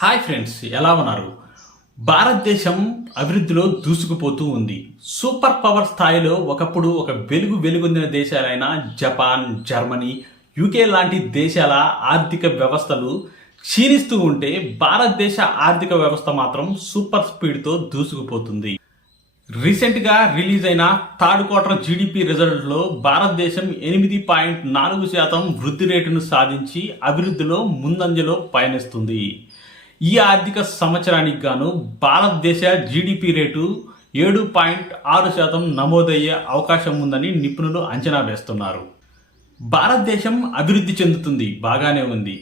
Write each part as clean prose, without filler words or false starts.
Hi friends, ఎలా ఉన్నారు? భారతదేశం అభివృద్ధిలో దూసుకుపోతూ ఉంది. సూపర్ పవర్ స్థాయిలో ఒకప్పుడు ఒక వెలుగొందిన దేశాలైన జపాన్, జర్మనీ, యూకే లాంటి దేశాల ఆర్థిక వ్యవస్థలు క్షీణిస్తూ ఉంటే భారతదేశ ఆర్థిక వ్యవస్థ మాత్రం సూపర్ స్పీడ్తో దూసుకుపోతుంది. రీసెంట్గా రిలీజ్ అయిన థర్డ్ క్వార్టర్ జీడిపి రిజల్ట్లో భారతదేశం 8.4% వృద్ధి రేటును సాధించి అభివృద్ధిలో ముందంజలో పయనిస్తుంది. ఈ ఆర్థిక సంవత్సరానికి గాను భారతదేశ జీడిపి రేటు 7.6% నమోదయ్యే అవకాశం ఉందని నిపుణులు అంచనా వేస్తున్నారు. భారతదేశం అభివృద్ధి చెందుతుంది, బాగానే ఉంది.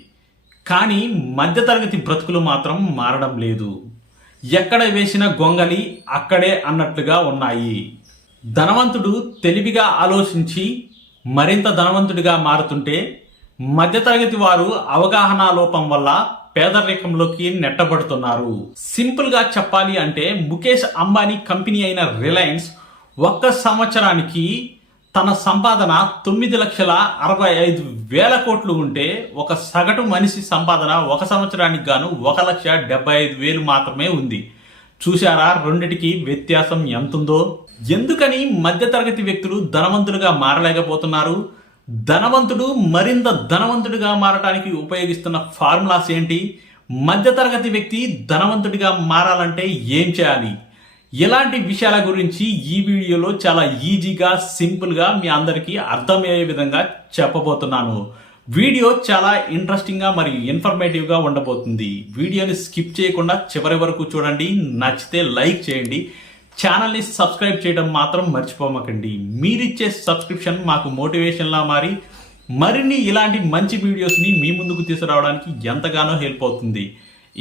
కానీ మధ్యతరగతి బ్రతుకులు మాత్రం మారడం లేదు. ఎక్కడ వేసిన గొంగలి అక్కడే అన్నట్లుగా ఉన్నాయి. ధనవంతుడు తెలివిగా ఆలోచించి మరింత ధనవంతుడిగా మారుతుంటే మధ్యతరగతి వారు అవగాహన లోపం వల్ల పేదరికంలోకి నెట్టబడుతున్నారు. సింపుల్ గా చెప్పాలి అంటే ముఖేష్ అంబానీ కంపెనీ అయిన రిలయన్స్ ఒక్క సంవత్సరానికి తన సంపాదన 9,65,000 కోట్లు ఉంటే ఒక సగటు మనిషి సంపాదన ఒక సంవత్సరానికి గాను 1,75,000 మాత్రమే ఉంది. చూశారా రెండిటికి వ్యత్యాసం ఎంతుందో? ఎందుకని మధ్యతరగతి వ్యక్తులు ధనవంతులుగా మారలేకపోతున్నారు? ధనవంతుడు మరింత ధనవంతుడిగా మారడానికి ఉపయోగిస్తున్న ఫార్ములాస్ ఏంటి? మధ్యతరగతి వ్యక్తి ధనవంతుడిగా మారాలంటే ఏం చేయాలి? ఇలాంటి విషయాల గురించి ఈ వీడియోలో చాలా ఈజీగా, సింపుల్గా మీ అందరికీ అర్థమయ్యే విధంగా చెప్పబోతున్నాను. వీడియో చాలా ఇంట్రెస్టింగ్గా మరియు ఇన్ఫర్మేటివ్గా ఉండబోతుంది. వీడియోని స్కిప్ చేయకుండా చివరి వరకు చూడండి. నచ్చితే లైక్ చేయండి. ఛానల్ని సబ్స్క్రైబ్ చేయడం మాత్రం మర్చిపోమకండి. మీరిచ్చే సబ్స్క్రిప్షన్ మాకు మోటివేషన్లా మారి మరిన్ని ఇలాంటి మంచి వీడియోస్ని మీ ముందుకు తీసుకురావడానికి ఎంతగానో హెల్ప్ అవుతుంది.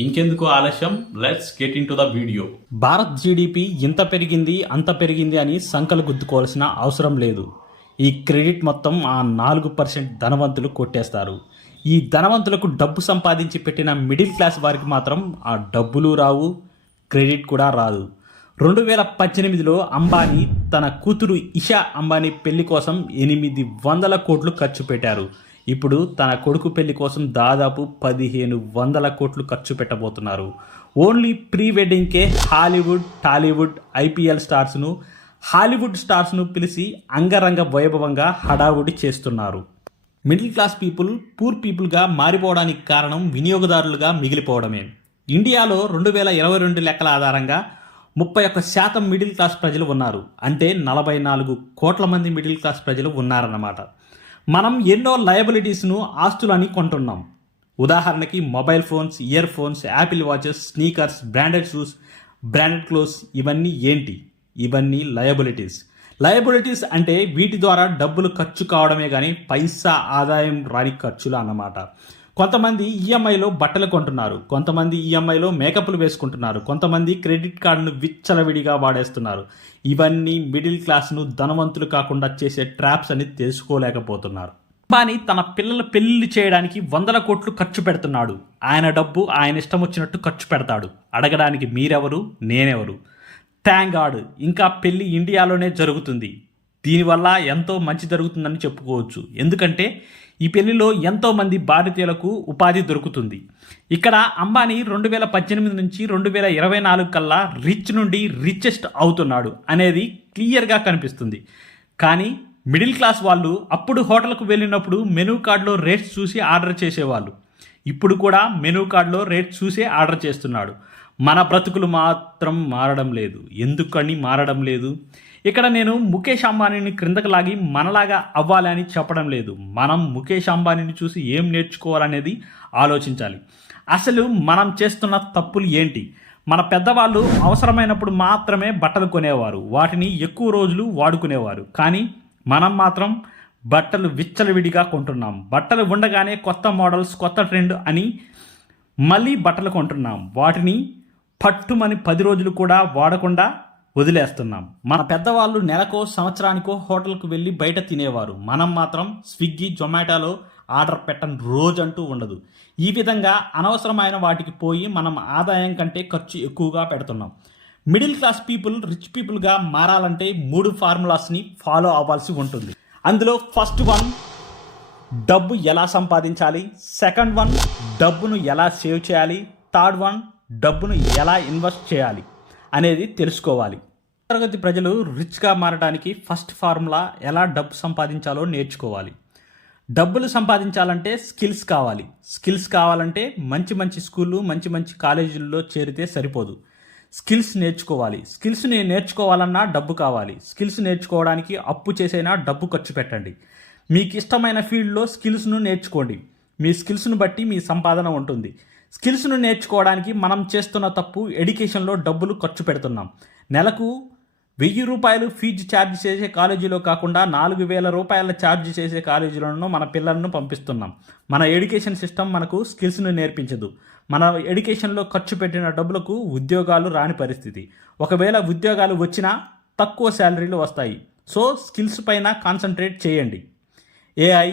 ఇంకెందుకు ఆలస్యం, let's get in to the video. Bharat GDP ఇంత పెరిగింది, అంత పెరిగింది అని సంకలు గుద్దుకోవాల్సిన అవసరం లేదు. ఈ క్రెడిట్ మొత్తం ఆ 4% ధనవంతులు కొట్టేస్తారు. ఈ ధనవంతులకు డబ్బు సంపాదించి పెట్టిన మిడిల్ క్లాస్ వారికి మాత్రం ఆ డబ్బులు రావు, క్రెడిట్ కూడా రాదు. 2018లో అంబానీ తన కూతురు ఇషా అంబానీ పెళ్లి కోసం 800 కోట్లు ఖర్చు పెట్టారు. ఇప్పుడు తన కొడుకు పెళ్లి కోసం దాదాపు 1,500 కోట్లు ఖర్చు పెట్టబోతున్నారు. ఓన్లీ ప్రీ వెడ్డింగ్కే హాలీవుడ్, టాలీవుడ్, IPL స్టార్స్ను, హాలీవుడ్ స్టార్స్ను పిలిచి అంగరంగ వైభవంగా హడావుడి చేస్తున్నారు. మిడిల్ క్లాస్ పీపుల్ పూర్ పీపుల్గా మారిపోవడానికి కారణం వినియోగదారులుగా మిగిలిపోవడమే. ఇండియాలో 2022 లెక్కల ఆధారంగా 31% మిడిల్ క్లాస్ ప్రజలు ఉన్నారు. అంటే 44 కోట్ల మంది మిడిల్ క్లాస్ ప్రజలు ఉన్నారన్నమాట. మనం ఎన్నో లయబిలిటీస్ను ఆస్తులని కొంటున్నాం. ఉదాహరణకి mobile phones, earphones, Apple watches, sneakers, branded shoes, branded clothes. ఇవన్నీ ఏంటి? ఇవన్నీ లయబిలిటీస్ అంటే వీటి ద్వారా డబ్బులు ఖర్చు కావడమే కానీ పైసా ఆదాయం రాని ఖర్చులు అన్నమాట. కొంతమంది ఈఎంఐలో బట్టలు కొంటున్నారు, కొంతమంది ఈఎంఐలో మేకప్లు వేసుకుంటున్నారు, కొంతమంది క్రెడిట్ కార్డును విచ్చలవిడిగా వాడేస్తున్నారు. ఇవన్నీ మిడిల్ క్లాస్ను ధనవంతులు కాకుండా చేసే ట్రాప్స్ అని తెలుసుకోలేకపోతున్నారు. అంబానీ తన పిల్లల పెళ్లి చేయడానికి 100 కోట్లు ఖర్చు పెడుతున్నాడు. ఆయన డబ్బు ఆయన ఇష్టం వచ్చినట్టు ఖర్చు పెడతాడు. అడగడానికి మీరెవరు, నేనెవరు? థ్యాంక్ గాడ్ ఇంకా పెళ్లి ఇండియాలోనే జరుగుతుంది. దీనివల్ల ఎంతో మంచి జరుగుతుందని చెప్పుకోవచ్చు. ఎందుకంటే ఈ పెళ్లిలో ఎంతో మంది భారతీయులకు ఉపాధి దొరుకుతుంది. ఇక్కడ అంబానీ 2018 నుంచి 2024 కల్లా రిచ్ నుండి రిచెస్ట్ అవుతున్నాడు అనేది క్లియర్గా కనిపిస్తుంది. కానీ మిడిల్ క్లాస్ వాళ్ళు అప్పుడు హోటల్కు వెళ్ళినప్పుడు మెనూ కార్డులో రేట్స్ చూసి ఆర్డర్ చేసేవాళ్ళు. ఇప్పుడు కూడా మెనూ కార్డులో రేట్స్ చూసే ఆర్డర్ చేస్తున్నాడు. మన బ్రతుకులు మాత్రం మారడం లేదు. ఎందుకని మారడం లేదు? ఇక్కడ నేను ముఖేష్ అంబానీని క్రిందకు లాగి మనలాగా అవ్వాలి అని చెప్పడం లేదు. మనం ముఖేష్ అంబానీని చూసి ఏం నేర్చుకోవాలనేది ఆలోచించాలి. అసలు మనం చేస్తున్న తప్పులు ఏంటి? మన పెద్దవాళ్ళు అవసరమైనప్పుడు మాత్రమే బట్టలు కొనేవారు, వాటిని ఎక్కువ రోజులు వాడుకునేవారు. కానీ మనం మాత్రం బట్టలు విచ్చలవిడిగా కొంటున్నాం. బట్టలు ఉండగానే కొత్త మోడల్స్, కొత్త ట్రెండ్ అని మళ్ళీ బట్టలు కొంటున్నాం. వాటిని పట్టుమని 10 రోజులు కూడా వాడకుండా వదిలేస్తున్నాం. మన పెద్దవాళ్ళు నెలకో సంవత్సరానికో హోటల్కు వెళ్ళి బయట తినేవారు. మనం మాత్రం స్విగ్గీ, జొమాటోలో ఆర్డర్ పెట్టని రోజంటూ ఉండదు. ఈ విధంగా అనవసరమైన వాటికి పోయి మనం ఆదాయం కంటే ఖర్చు ఎక్కువగా పెడుతున్నాం. మిడిల్ క్లాస్ పీపుల్ రిచ్ పీపుల్గా మారాలంటే 3 ఫార్ములాస్ని ఫాలో అవ్వాల్సి ఉంటుంది. అందులో ఫస్ట్ వన్, డబ్బు ఎలా సంపాదించాలి, సెకండ్ వన్ డబ్బును ఎలా సేవ్ చేయాలి, థర్డ్ వన్, డబ్బును ఎలా ఇన్వెస్ట్ చేయాలి అనేది తెలుసుకోవాలి. తరగతి ప్రజలు రిచ్గా మారడానికి ఫస్ట్ ఫార్ములా ఎలా డబ్బు సంపాదించాలో నేర్చుకోవాలి. డబ్బులు సంపాదించాలంటే స్కిల్స్ కావాలి. స్కిల్స్ కావాలంటే మంచి మంచి స్కూళ్ళు, మంచి మంచి కాలేజీల్లో చేరితే సరిపోదు. స్కిల్స్ నేర్చుకోవాలి. స్కిల్స్ని నేర్చుకోవాలన్నా డబ్బు కావాలి. స్కిల్స్ నేర్చుకోవడానికి అప్పు చేసైనా డబ్బు ఖర్చు పెట్టండి. మీకు ఇష్టమైన ఫీల్డ్లో స్కిల్స్ను నేర్చుకోండి. మీ స్కిల్స్ను బట్టి మీ సంపాదన ఉంటుంది. స్కిల్స్ను నేర్చుకోవడానికి మనం చేస్తున్న తప్పు ఎడ్యుకేషన్లో డబ్బులు ఖర్చు పెడుతున్నాం. నెలకు 1000 రూపాయలు ఫీజు ఛార్జ్ చేసే కాలేజీలో కాకుండా 4000 రూపాయల ఛార్జ్ చేసే కాలేజీలను మన పిల్లలను పంపిస్తున్నాం. మన ఎడ్యుకేషన్ సిస్టమ్ మనకు స్కిల్స్ను నేర్పించదు. మన ఎడ్యుకేషన్లో ఖర్చు పెట్టిన డబ్బులకు ఉద్యోగాలు రాని పరిస్థితి. ఒకవేళ ఉద్యోగాలు వచ్చినా తక్కువ శాలరీలు వస్తాయి. సో స్కిల్స్ పైన కాన్సన్ట్రేట్ చేయండి. AI,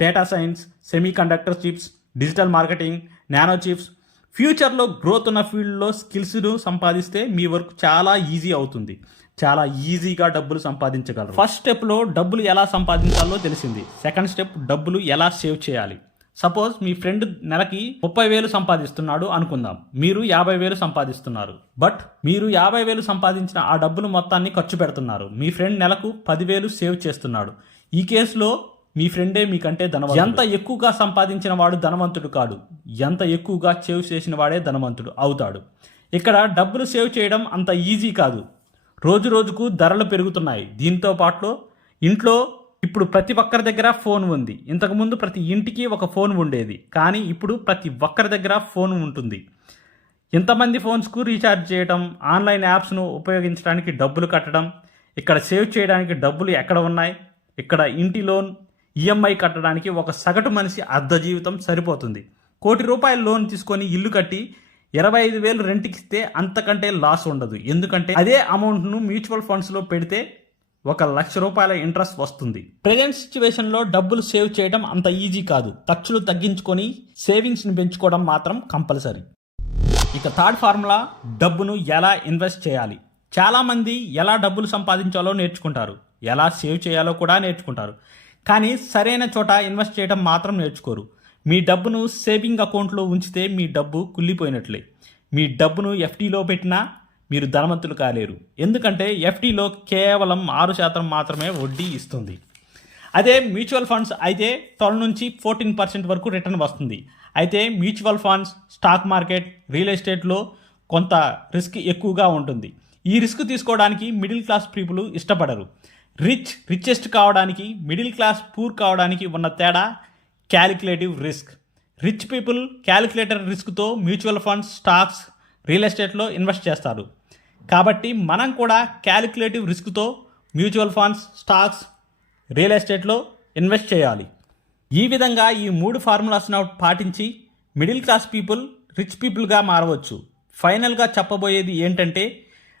data science, semiconductor chips, digital marketing, nano chips, ఫ్యూచర్లో గ్రోత్ ఉన్న ఫీల్డ్లో స్కిల్స్ను సంపాదిస్తే మీ వర్క్ చాలా ఈజీ అవుతుంది. చాలా ఈజీగా డబ్బులు సంపాదించగలరు. ఫస్ట్ స్టెప్లో డబ్బులు ఎలా సంపాదించాలో తెలిసింది. సెకండ్ స్టెప్, డబ్బులు ఎలా సేవ్ చేయాలి. సపోజ్ మీ ఫ్రెండ్ నెలకి 30,000 సంపాదిస్తున్నాడు అనుకుందాం. మీరు 50,000 సంపాదిస్తున్నారు. బట్ మీరు 50,000 సంపాదించిన ఆ డబ్బులు మొత్తాన్ని ఖర్చు పెడుతున్నారు. మీ ఫ్రెండ్ నెలకు 10,000 సేవ్ చేస్తున్నాడు. ఈ కేసులో మీ ఫ్రెండే మీకంటే ధనవంతుడు. ఎంత ఎక్కువగా సంపాదించిన వాడు ధనవంతుడు కాడు, ఎంత ఎక్కువగా సేవ్ చేసిన వాడే ధనవంతుడు అవుతాడు. ఇక్కడ డబ్బులు సేవ్ చేయడం అంత ఈజీ కాదు. రోజు రోజుకు ధరలు పెరుగుతున్నాయి. దీంతో పాటు ఇంట్లో ఇప్పుడు ప్రతి ఒక్కరి దగ్గర ఫోన్ ఉంది. ఇంతకుముందు ప్రతి ఇంటికి ఒక ఫోన్ ఉండేది, కానీ ఇప్పుడు ప్రతి ఒక్కరి దగ్గర ఫోన్ ఉంటుంది. ఇంతమంది ఫోన్స్కు రీఛార్జ్ చేయడం, ఆన్లైన్ యాప్స్ను ఉపయోగించడానికి డబ్బులు కట్టడం, ఇక్కడ సేవ్ చేయడానికి డబ్బులు ఎక్కడ ఉన్నాయి? ఇక్కడ ఇంటి లోన్, EMI కట్టడానికి ఒక సగటు మనిషి అర్ధ జీవితం సరిపోతుంది. 1 కోటి రూపాయల లోన్ తీసుకొని ఇల్లు కట్టి 25,000 రెంట్కి ఇస్తే అంతకంటే లాస్ ఉండదు. ఎందుకంటే అదే అమౌంట్ను మ్యూచువల్ ఫండ్స్లో పెడితే 1,00,000 రూపాయల ఇంట్రెస్ట్ వస్తుంది. ప్రెజెంట్ సిచ్యువేషన్లో డబ్బులు సేవ్ చేయడం అంత ఈజీ కాదు. ఖర్చులు తగ్గించుకొని సేవింగ్స్ని పెంచుకోవడం మాత్రం కంపల్సరీ. ఇక థర్డ్ ఫార్ములా, డబ్బును ఎలా ఇన్వెస్ట్ చేయాలి. చాలామంది ఎలా డబ్బులు సంపాదించాలో నేర్చుకుంటారు, ఎలా సేవ్ చేయాలో కూడా నేర్చుకుంటారు, కానీ సరైన చోట ఇన్వెస్ట్ చేయడం మాత్రం నేర్చుకోరు. మీ డబ్బును సేవింగ్ అకౌంట్లో ఉంచితే మీ డబ్బు కుళ్ళిపోయినట్లే. మీ డబ్బును FDలో పెట్టినా మీరు ధనవంతులు కాలేరు. ఎందుకంటే FDలో కేవలం 6% మాత్రమే వడ్డీ ఇస్తుంది. అదే మ్యూచువల్ ఫండ్స్ అయితే 12 నుంచి 14% వరకు రిటర్న్ వస్తుంది. అయితే mutual funds, stock market, real ఎస్టేట్లో కొంత రిస్క్ ఎక్కువగా ఉంటుంది. ఈ రిస్క్ తీసుకోవడానికి మిడిల్ క్లాస్ పీపుల్ ఇష్టపడరు. రిచెస్ట్ కావడానికి, మిడిల్ క్లాస్ పూర్ కావడానికి ఉన్న తేడా calculative risk. Rich people calculator రిస్క్తో మ్యూచువల్ ఫండ్స్, స్టాక్స్, రియల్ ఎస్టేట్లో ఇన్వెస్ట్ చేస్తారు. కాబట్టి మనం కూడా క్యాలిక్యులేటివ్ రిస్క్తో మ్యూచువల్ ఫండ్స్, స్టాక్స్, రియల్ ఎస్టేట్లో ఇన్వెస్ట్ చేయాలి. ఈ విధంగా ఈ 3 ఫార్ములాస్ను పాటించి మిడిల్ క్లాస్ పీపుల్ రిచ్ పీపుల్గా మారవచ్చు. ఫైనల్గా చెప్పబోయేది ఏంటంటే,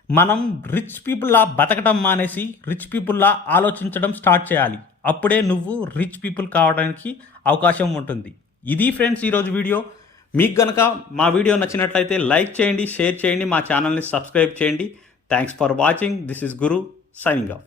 మనం రిచ్ పీపుల్లా బతకడం మానేసి రిచ్ పీపుల్లా ఆలోచించడం స్టార్ట్ చేయాలి. అప్పుడే నువ్వు రిచ్ పీపుల్ కావడానికి అవకాశం ఉంటుంది. ఇది ఫ్రెండ్స్ ఈరోజు వీడియో. మీకు కనుక మా వీడియో నచ్చినట్లయితే లైక్ చేయండి, షేర్ చేయండి, మా ఛానల్ని సబ్స్క్రైబ్ చేయండి. Thanks for watching. This is Guru signing off.